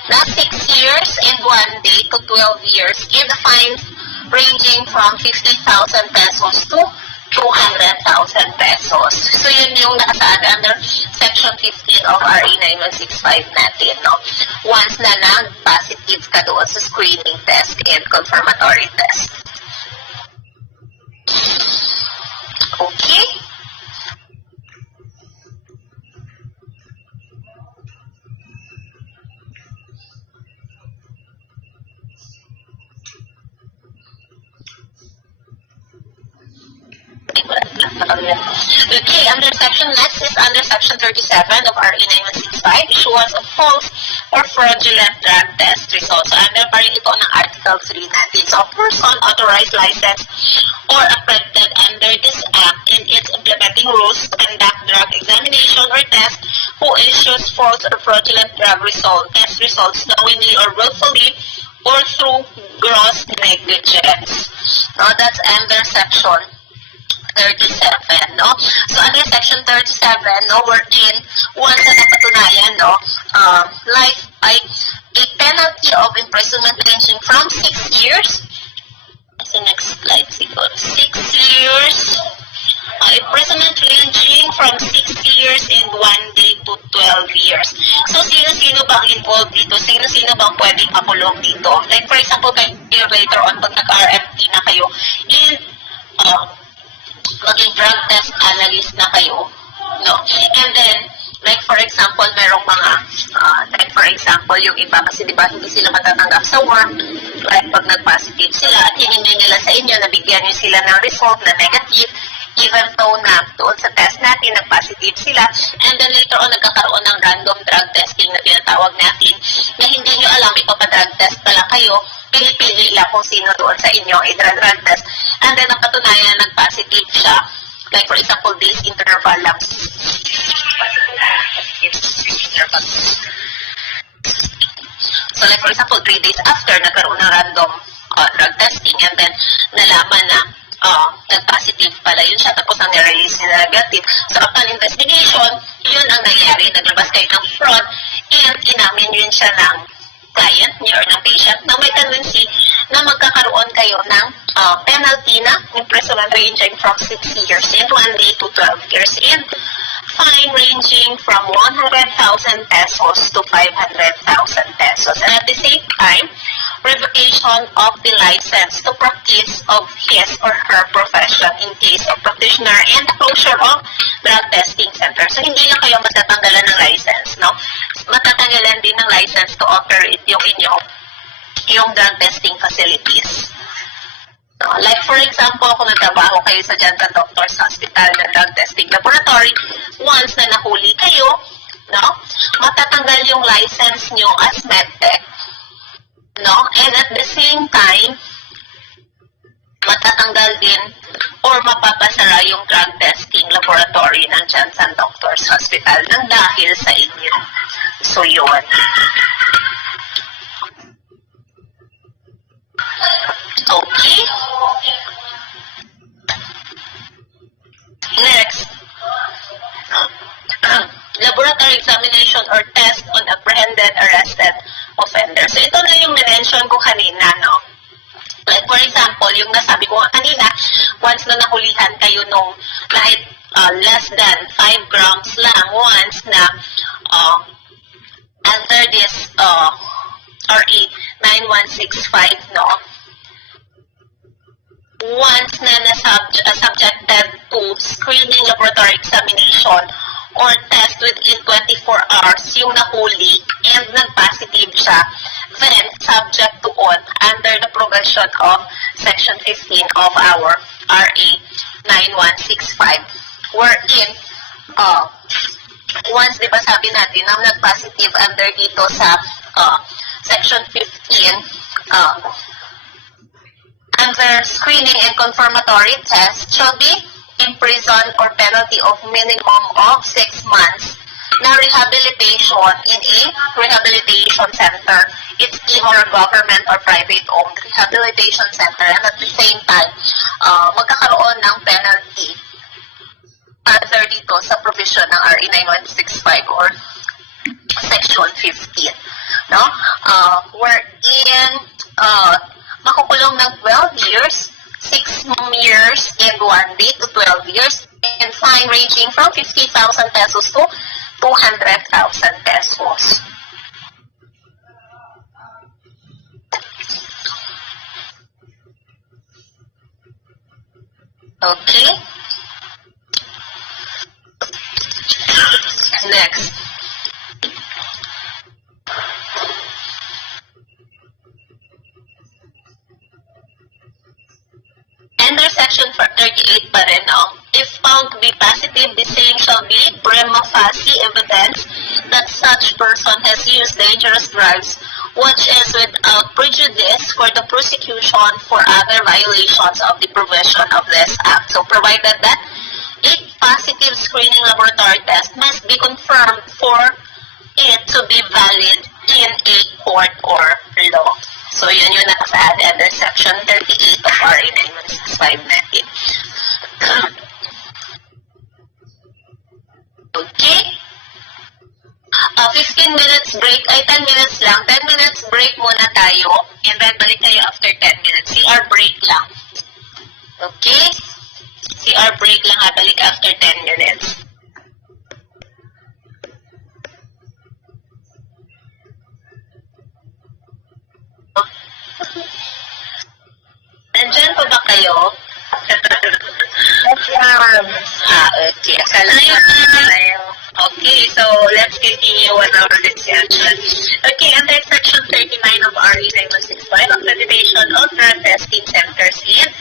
na 6 years and 1 day to 12 years and a fine ranging from 50,000 pesos to 200,000 pesos. So, yun yung nakasaad under Section 15 of RA 9165 natin, no? Once na nag-positive ka doon sa screening test and confirmatory test. Okay? Okay, under section, next is under section 37 of RA 9165, issuance of false or fraudulent drug test results. So, under pa rin ito ng Article 3 natin. So, a person authorized, licensed, or accredited under this Act and its implementing rules to conduct drug examination or test who issues false or fraudulent drug test results knowingly or willfully or through gross negligence. Now, that's under section 37, no? So, under section 37, no, we're in, once na napatunayan, no, life ay a penalty of imprisonment ranging from 6 years, so next slide siguro, 6 years, imprisonment ranging from 6 years and 1 day to 12 years. So, sino-sino bang involved dito? Sino-sino bang pwedeng makulong dito? Like, for example, kayo later on, pag nag-RFP na kayo, and, maging drug test analyst na kayo, no? And then, like for example, merong mga, like for example, yung iba, kasi diba hindi sila matatanggap sa work, like pag nag-positive sila at hiningin nila sa inyo, nabigyan nyo sila ng result na negative, even though na doon sa test natin, nag-positive sila, and then later on, nagkakaroon ng random drug testing na tinatawag natin, na hindi nyo alam, ipapadrug test pala kayo, pinipili lang kung sino doon sa inyo ay drug test, and then napatunayan nag-positive siya, like for example, days interval lang. So like for example, 3 days after, nagkaroon ng random drug testing, and then nalaman na nag-positive pala yun siya, tapos ang nirelease na negative. So upon investigation, yun ang nangyari, naglabas kayo ng fraud, and inamin yun siya ng client niyo or ng patient na may tendency na magkakaroon kayo ng penalty na imprisonment ranging from 6 years and 1 day to 12 years and fine ranging from 100,000 pesos to 500,000 pesos. And at the same time, revocation of the license to practice of his or her profession in case of practitioner and the closure of drug testing center. So, hindi lang kayo matatanggalan ng license, no? Matatanggalan din ng license to operate yung drug testing facilities. No? Like for example, kung nagtrabaho kayo sa Jantan Doctors Hospital na drug testing laboratory, once na nahuli kayo, no, matatanggal yung license nyo as medtech. No? And at the same time, matatanggal din or mapapasara yung drug testing laboratory ng Janssen Doctors Hospital nang dahil sa inyo. So, yun. Okay. Next. Laboratory examination or test on apprehended, arrested offender. So, ito na yung na-mention ko kanina, no? Like, for example, yung nasabi ko kanina, once na nahulihan kayo nung kahit less than 5 grams lang, once na under this RA 9165, no? Once na subjected to screening laboratory examination or test within 24 hours yung nahuli and nag-positive siya, then subject to on under the provision of Section 15 of our RA 9165. Wherein, once, di ba sabi natin, na nag-positive under dito sa Section 15, under screening and confirmatory test shall be imprisoned or penalty of minimum of 6 months na rehabilitation in a rehabilitation center. It's either government or private-owned rehabilitation center, and at the same time, magkakaroon ng penalty under dito sa provision ng RA 9165 or Section 15. No? Wherein makukulong ng 12 years, 6 years and 1 day to 12 years, and fine ranging from 50,000 pesos to 200,000 pesos. Okay. Next. Under section 38 pa rin, if found to be positive, the same shall be prima facie evidence that such person has used dangerous drugs, which is without prejudice for the prosecution for other violations of the provision of this act. So, provided that a positive screening laboratory test must be confirmed for it to be valid in a court or law. So, yun yung nakasaad under section 38 of RA 9165 natin. Okay. 15 minutes break, 10 minutes lang. 10 minutes break muna tayo. And then, balik tayo after 10 minutes. CR break lang. Okay? CR break lang ha, balik after 10 minutes. Nandyan pa ba kayo? Okay. Akala nyo na. Okay, so let's continue with our discussion. Okay, under section 39 of RA 9165, accreditation of drug testing centers and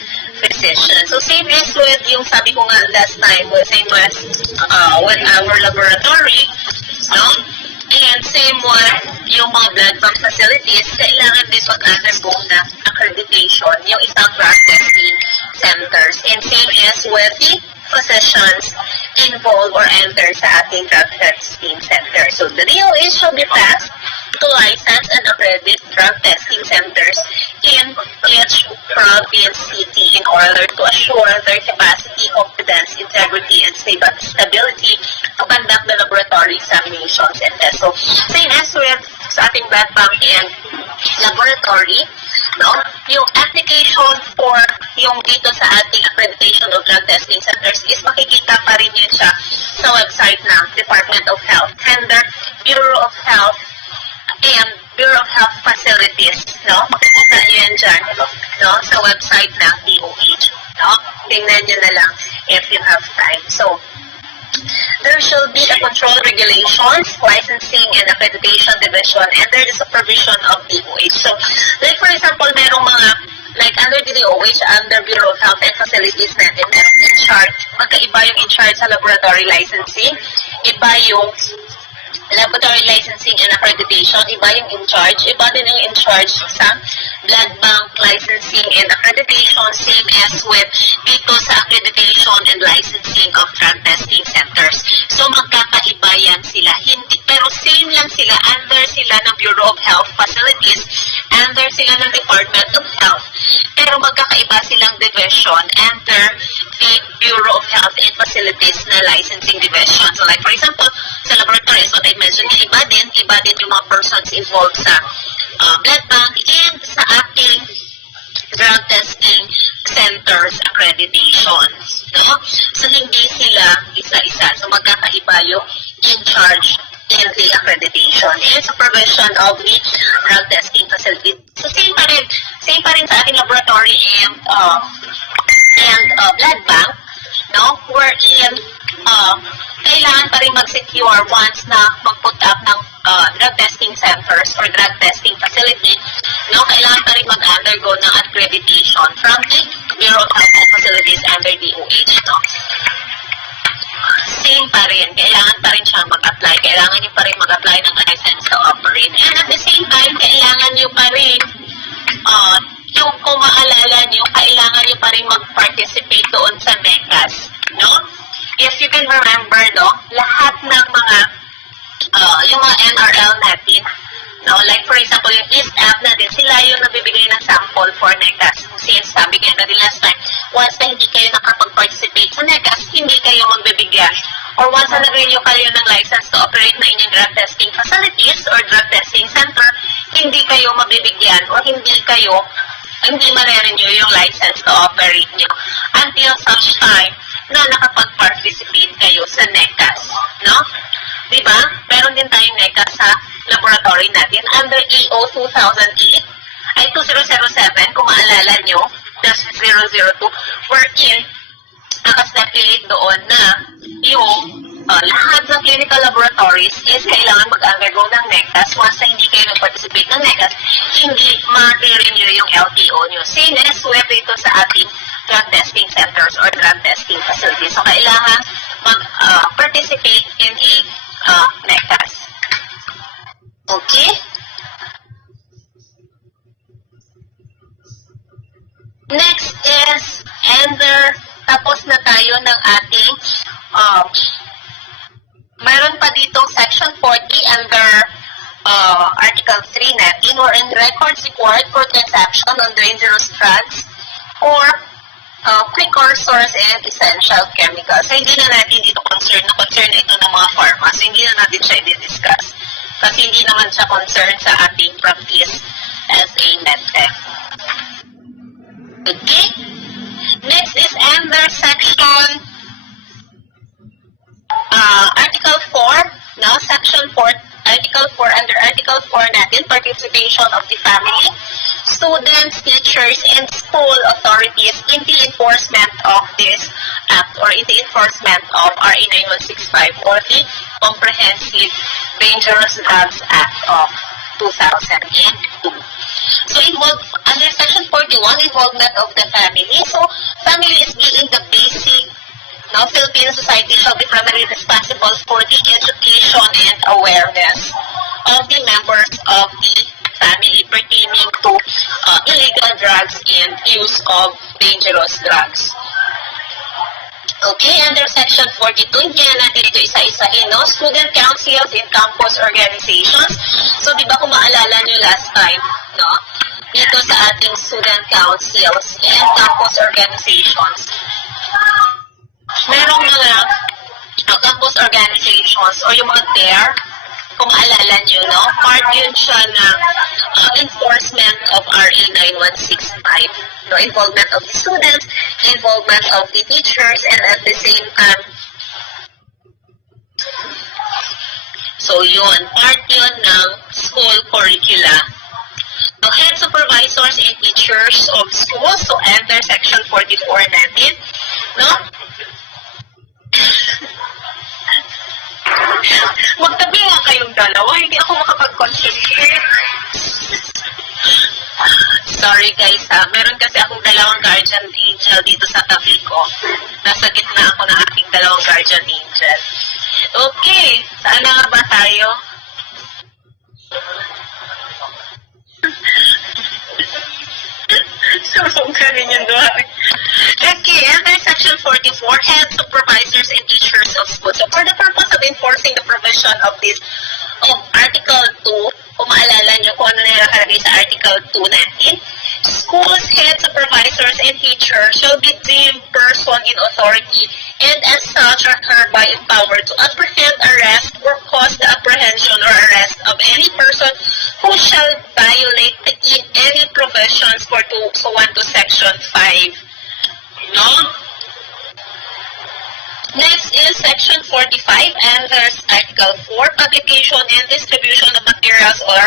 physicians. So same as with yung sabi ko nga last time, same with our laboratory, no? And same with yung mga blood bank facilities, kailangan din mag-undergo na accreditation yung isang drug testing centers. And same as with the physicians involved or enter sa ating drug testing center. So the DOH shall be tasked to license and accredit drug testing centers in each province city in order to assure their capacity, competence, integrity, and stability to conduct the laboratory examinations and tests. So same as with sa ating blood bank and laboratory, no? Yung application for yung dito sa ating accreditation of drug testing centers is makikita pa rin yun siya sa website ng Department of Health and the Bureau of Health and Bureau of Health Facilities, no? Makikita nyo yan dyan, no? Sa website ng DOH, no? Tingnan nyo na lang if you have time. So, there shall be the control regulations, licensing, and accreditation division under the supervision of DOH. So, like for example, merong mga, like under the DOH, under Bureau of Health and Facilities natin, merong in charge, magkaiba yung in charge sa laboratory licensing, iba yung laboratory licensing and accreditation, iba yung in charge, iba din yung in charge sa blood bank licensing and accreditation, same as with dito sa accreditation and licensing of drug testing centers. So magkakaiba yan sila, hindi, pero same lang sila, under sila ng Bureau of Health Facilities, under sila ng Department of Health, pero magkakaiba silang division under the Bureau of Health and Facilities na licensing division. So like for example, sa laboratory, so I mentioned, iba din yung mga persons involved sa blood bank and sa ating drug testing centers accreditation. No? So hindi sila isa-isa. So magkakaiba yung in charge in the accreditation and supervision of the drug testing facility. So same pa rin sa ating laboratory and blood bank, no? Wherein kailangan pa rin mag-secure once na mag-put up ng drug testing centers or drug testing facility, no? Kailangan pa rin mag-undergo ng accreditation from the Bureau of Health and Facilities under DOH, no? Same pa rin. Kailangan pa rin siyang mag-apply. Kailangan nyo pa rin mag-apply ng license to operate. And at the same time, kailangan nyo pa rin yung kung maalala nyo, kailangan nyo pa rin mag-participate doon sa MECAS, no? If you can remember, no, lahat ng mga yung mga NRL natin, no, like for example, yung East app natin, sila yung nabibigay ng sample for NECAS. Since sabi nga natin last time, once na hindi kayo nakapag-participate sa NECAS, hindi kayo magbibigyan. Or once na nag-renew kayo ng license to operate na inyong drug testing facilities or drug testing center, hindi hindi kayo mabibigyan o hindi ma-renew yung license to operate nyo until such time na nakapag-participate kayo sa NECAS, no? Diba? Meron din tayong NECAS sa laboratory natin under EO 2007, kung maalala nyo, that's 002, wherein nakastipulate doon na yung lahat ng clinical laboratories is kailangan mag-undergo ng NECAS. Once na hindi kayo nag-participate ng NECAS, hindi ma-renew yung LTO nyo. Same as with ito sa ating drug testing centers or drug testing facilities. So, kailangan mag-participate in a NECAS. Okay? Next is, tapos na tayo ng ating mayroon pa ditong Section 40 under Article 3 natin, wherein records required for transaction on dangerous drugs or precursors and essential chemicals. So, hindi na natin dito concern na ito ng mga pharma. So, hindi na natin siya i-discuss. Kasi hindi naman siya concern sa ating practice as a medtech. Okay? Next is under Section Article 4, no? Section 4, Article 4, under Article 4 natin, participation of the family, students, teachers, and school authorities in the enforcement of this act or in the enforcement of RA 9165 or the Comprehensive Dangerous Drugs Act of 2002. So, under Section 41, involvement of the family. So, family is being the basic. Now, Philippine society shall be primarily responsible for the education and awareness of the members of the family pertaining to illegal drugs and use of dangerous drugs. Okay, under Section 42, hindi na natin ito isa-isahin, no? Student councils and campus organizations. So, di ba kung maalala nyo last time, no? Dito sa ating student councils and campus organizations, merong mga campus organizations or yung mga DARE, kung maalala nyo, no? Part yun siya ng enforcement of RA 9165. No? Involvement of the students, involvement of the teachers, and at the same time, so yun, part yun ng school curricula. Ang head supervisors and teachers of schools, so enter Section 44 natin, no? Magtabi nga kayong dalawa, hindi ako makapag-concentrate. Sorry guys, meron kasi akong dalawang guardian angel dito sa tabi ko. Nasa gitna ako ng aking dalawang guardian angel. Okay, saan na nga ba tayo? Sarong ka rin yung doon. Okay, under Section 44, head supervisors and teachers of schools. So, for the purpose of enforcing the provision of this, of Article 2, kung maalala nyo kung ano na nakalagay sa Article 2 natin, schools, head supervisors, and teachers shall be deemed person in authority and as such are hereby empowered to apprehend, arrest, or cause the apprehension or arrest of any person who shall violate any provisions for 1 to Section 5. No? Next is Section 45, and there's Article 4, publication and distribution of materials or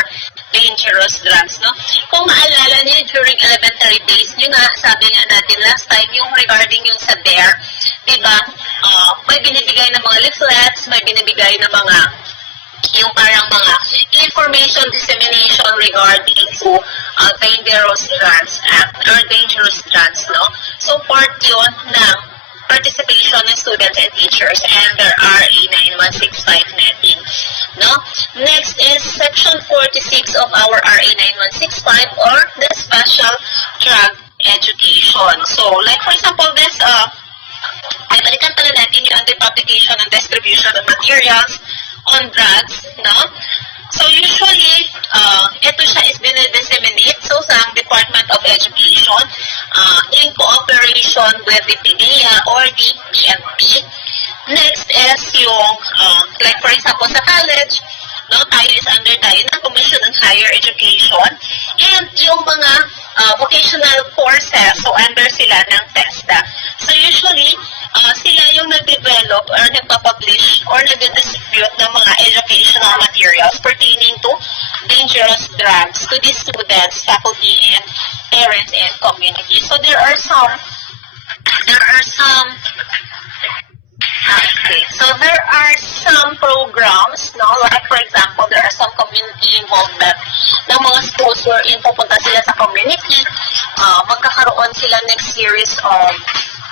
dangerous drugs. No? Kung maalala niyo, during elementary days, yun nga, sabi nga natin last time, yung regarding yung sa DARE, diba, may binibigay na mga leaflets, may binibigay na mga, yung parang mga information dissemination regarding to dangerous drugs act or dangerous drugs, no? So, part yun ng participation ng students and teachers under RA 9165 natin. No? Next is Section 46 of our RA 9165 or the Special Drug Education. So, like for example, this, ay balikan pala natin yung under publication and distribution of materials on drugs, no? So, usually, ito siya is dinidisseminate so sa Department of Education in cooperation with the PDEA or the PNP. Next is yung, like for example, sa college, no, tayo is under tayo ng Commission on Higher Education. So, under sila ng TESDA. So, usually, sila yung nag-develop or nagpa-publish or nag-distribute ng mga educational materials pertaining to dangerous drugs to the students, faculty, and parents and community. So, there are some programs, no? Like for example, there are some community involvement ng mga schools wherein pupunta sila sa community, magkakaroon sila next series of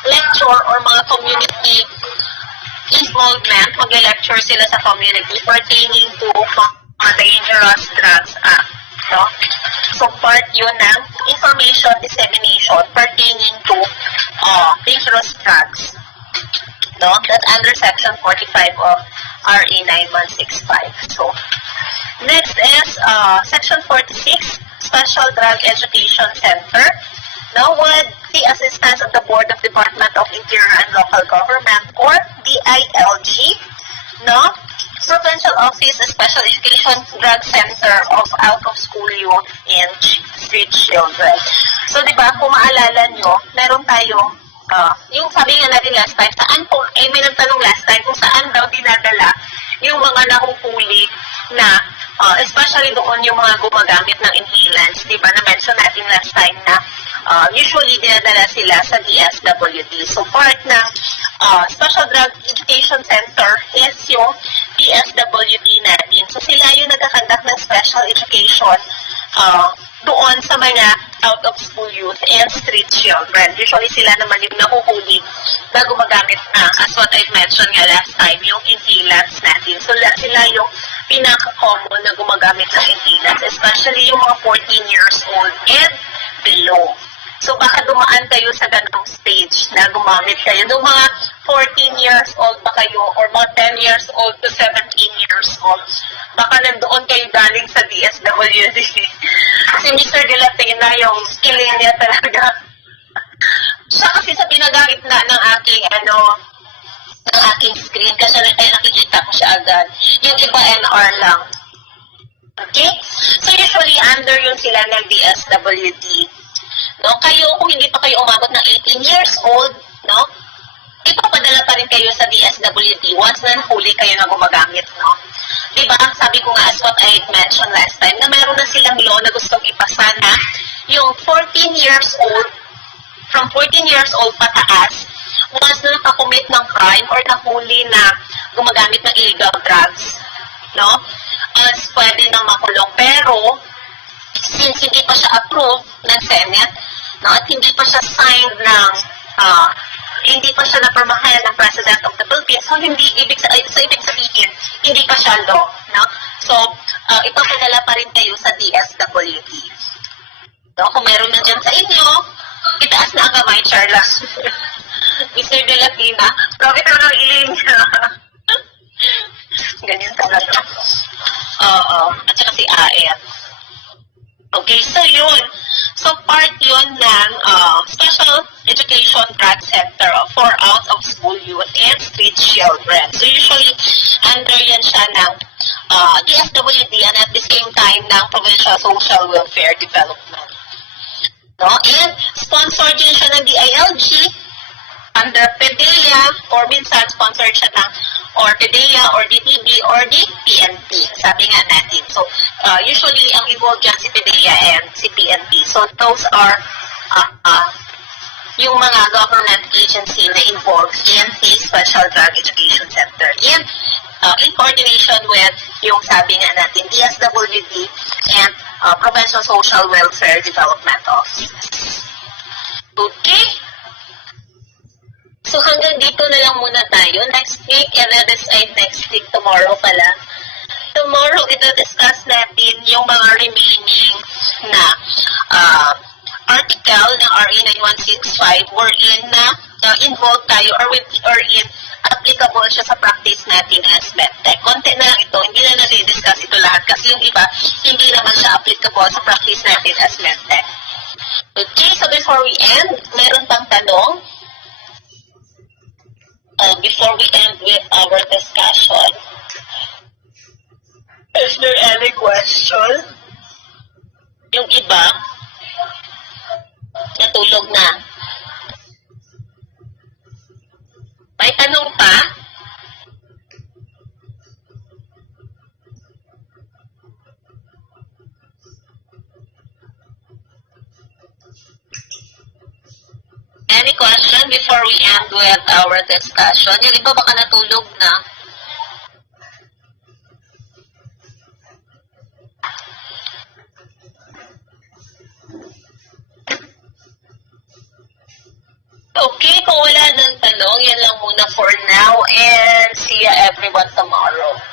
lecture or mga community involvement, mag-lecture sila sa community pertaining to mga dangerous drugs act. No? So, part yun ng information dissemination pertaining to dangerous drugs. No? That's under Section 45 of RA 9165. So, next is Section 46, Special Drug Education Center. Now, with the assistance of the Board of Department of Interior and Local Government, or DILG, no? Provincial Office Special Education Drug Center of Out-of-School Youth and Street Children. So, di ba, kung maalala nyo, meron tayong yung sabi nga natin last time, saan po, may nagtanong last time kung saan daw dinadala yung mga nahuhuli na, especially doon yung mga gumagamit ng inhalants, di ba, na-mention natin last time na usually dinadala sila sa DSWD. So, part ng Special Drug Education Center is yung DSWD natin. So, sila yung nagkakandak ng special education doon sa mga out-of-school youth and street children. Usually sila naman yung nahuhuli na gumagamit na, as what I've mentioned nga last time, yung inhalants natin. So sila yung pinaka-common na gumagamit ng inhalants, especially yung mga 14 years old and below. So baka dumaan kayo sa ganong stage na gumamit kayo. Yung mga 14 years old pa kayo or mga 10 years old to 17 years old, baka nandoon kayo galing sa DSWD. Si Mr. Gelatina, yung skill niya talaga. Siya kasi sa pinagamit na ng aking, ng aking screen, kasi nakikita ko siya agad. Yung iba NR lang. Okay? So usually, under yun sila ng DSWD. No? Kayo, kung hindi pa kayo umabot ng 18 years old, no? Ipapadala pa rin kayo sa DSWD once na huli kayo na gumagamit, no? Diba, sabi ko nga as what I mentioned last time, na meron na silang law na gustong ipasa na yung 14 years old, from 14 years old pataas, once na nakakommit ng crime or nahuli na gumagamit ng illegal drugs, no? As pwede na makulong. Pero, since hindi pa siya approved ng Senate, no, at hindi pa siya signed ng, hindi pa siya napirmahan ng President of the Philippines, so ibig sabihin, hindi pa siya law, no? So, ipapadala pa rin kayo sa DSWD. No, kung meron na dyan sa inyo, itaas na ang kamay, Charles. Mr. De La Pina, bakit ang iling niya? Ganyan talaga. Oo, at saka si AF. Okay, so yun. So part yun ng Special Education Drug Center for Out-of-School Youth and Street Children. So usually, under yan siya ng DSWD and at the same time ng Provincial Social Welfare Development. No? And sponsored din siya ng DILG under PDEA or minsan sponsored siya ng or PDEA or DTB or the PNP. Sabi nga natin. So, usually, ang involved dyan si PDEA and si PNP. So, those are yung mga government agency na involved in the Special Drug Education Center. And in coordination with yung sabi nga natin, DSWD and Provincial Social Welfare Development Office. Okay? So, hanggang dito na lang muna tayo. Next week, and next week, tomorrow pala. Tomorrow, ito-discuss natin yung mga remaining na article ng RA 9165 wherein na involved tayo or in applicable siya sa practice natin as medtech. Konti na lang ito. Hindi na nare-discuss ito lahat kasi yung iba, hindi naman siya applicable sa practice natin as medtech. Okay, so before we end, meron pang tanong? Before we end with our discussion, is there any question? Yung iba, natulog na. question before we end with our discussion? Yung iba baka natulog na. Okay, kung wala nang tanong, yan lang muna for now and see ya everyone tomorrow.